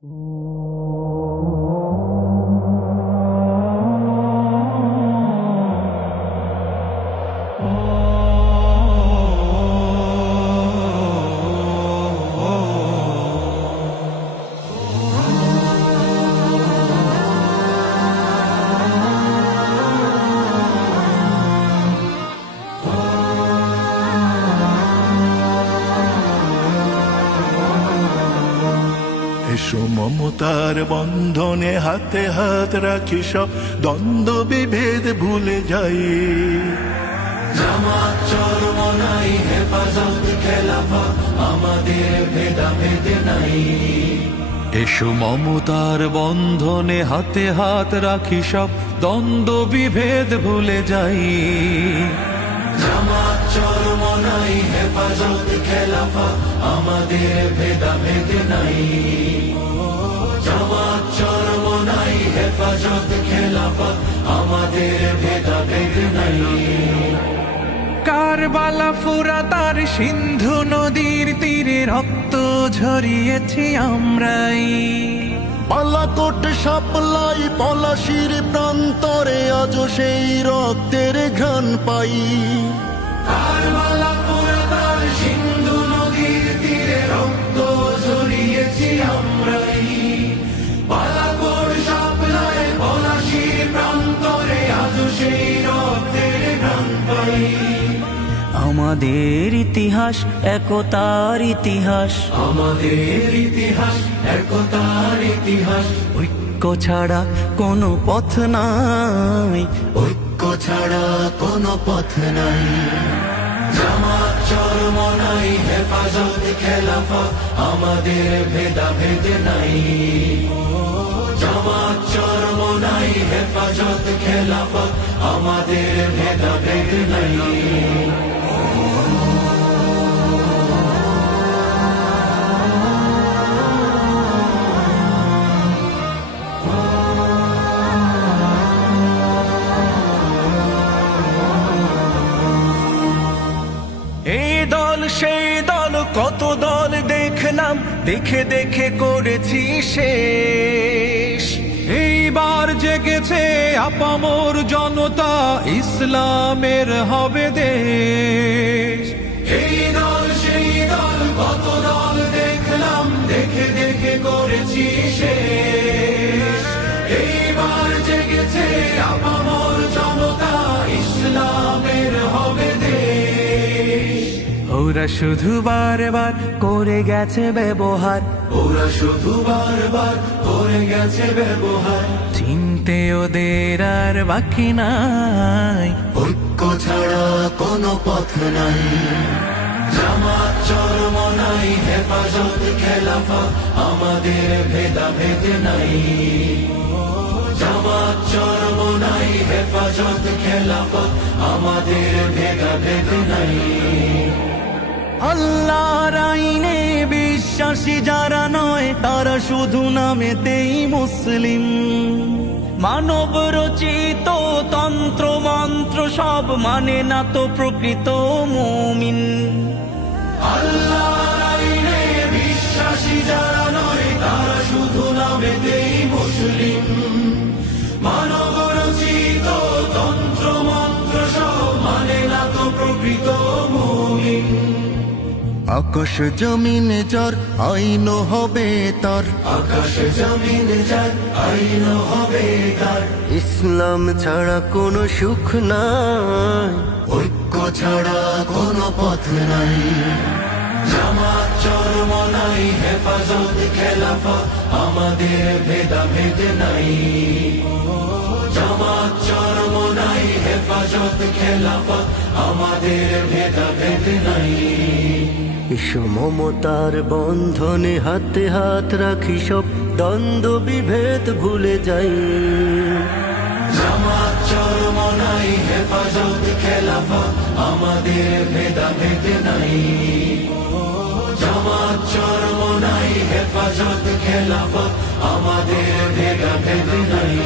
এসো মমতার বন্ধনে হাতে হাত রাখি, সব দ্বন্দ্ব বিভেদ ভুলে যাই। জামাত চরমনাই হেফাজত খেলাফা, আমাদের ভেদাভেদ নাই। এসো মমতার বন্ধনে হাতে হাত রাখি, সব দ্বন্দ্ব বিভেদ ভুলে যাই। জামাত চরমনাই হেফাজত খেলাফা, আমাদের ভেদাভেদ নাই। জামাত চরমনাই হেফাজত খেলাফা, আমাদের ভেদাভেদ নাই। কারবালা ফুরাত আর সিন্ধু নদীর তীরে রক্ত ঝরিয়েছি আমরাই। বালাকোট সাপলাই পলাশির প্রান্তরে আজ সেই রক্তের ঘ্রাণ পাই। কারবালা ফুরাত আর সিন্ধু নদীর তীরে রক্ত ঝরিয়েছি আমরাই। বালাকোট সাপলাই পলাশির প্রান্তরে আজ সেই রক্তের ঘ্রাণ পাই। আমাদের ইতিহাস একতার ইতিহাস, আমাদের ইতিহাস একতার ইতিহাস। ঐক্য ছাড়া কোনো পথ নাই, ঐক্য ছাড়া কোনো পথ নাই। জামাত চরমনাই হেফাজত খেলাফা, আমাদের ভেদাভেদ নাই। জামাত চরমনাই হেফাজত খেলাফা, আমাদের ভেদাভেদ নাই। এই দল সেই দল কত দল দেখলাম, দেখে দেখে করেছি শেষ। এইবার জেগেছে আপামর জনতা, ইসলামের হবে দেশ। এই দল সেই দল কত দল দেখলাম, দেখে দেখে করেছি শেষ। এইবার জেগেছে আপামর জনতা, ইসলামের হবে দেশ। ওরা শুধু বারবার করে গেছে ব্যবহার, ওরা শুধু বারবার করে গেছে ব্যবহার। চিনতে ওদের আর বাকি নাই, ঐক্য ছাড়া কোনো পথ নাই। জামাত চরমনাই হেফাজত খেলাফা, আমাদের ভেদাভেদ নাই। জামাত চরমনাই হেফাজত খেলাফা, আমাদের ভেদাভেদ নাই। আল্লাহর আইনে বিশ্বাসী যারা নয়, তারা শুধু নামেতেই মুসলিম। মানব রচিত তন্ত্র মন্ত্র সব মানে না তো প্রকৃত মুমিন। আল্লাহর আইনে বিশ্বাসী যারা নয়, তারা শুধু নামেতেই মুসলিম। মানব রচিত তন্ত্র মন্ত্র সব মানে না তো প্রকৃত মুমিন। আকাশ জমিন যার আইন হবে তার, আকাশ জমিন যার আইন হবে তার। ইসলাম ছাড়া কোনো সুখ নাই, ঐক্য ছাড়া কোনো পথ নাই। জামাত চরমনাই হেফাজত খেলাফা, আমাদের ভেদাভেদ নাই। জামাত চরমনাই হেফাজত খেলাফা, আমাদের ভেদাভেদ নাই। এসো মমতার বন্ধনে হাতে হাত রাখি, সব দ্বন্দ্ব বিভেদ ভুলে যাই। জামাত চরমনাই হেফাজত খেলাফা, আমাদের ভেদাভেদ নাই। জামাত চরমনাই হেফাজত খেলাফা, আমাদের ভেদাভেদ নাই।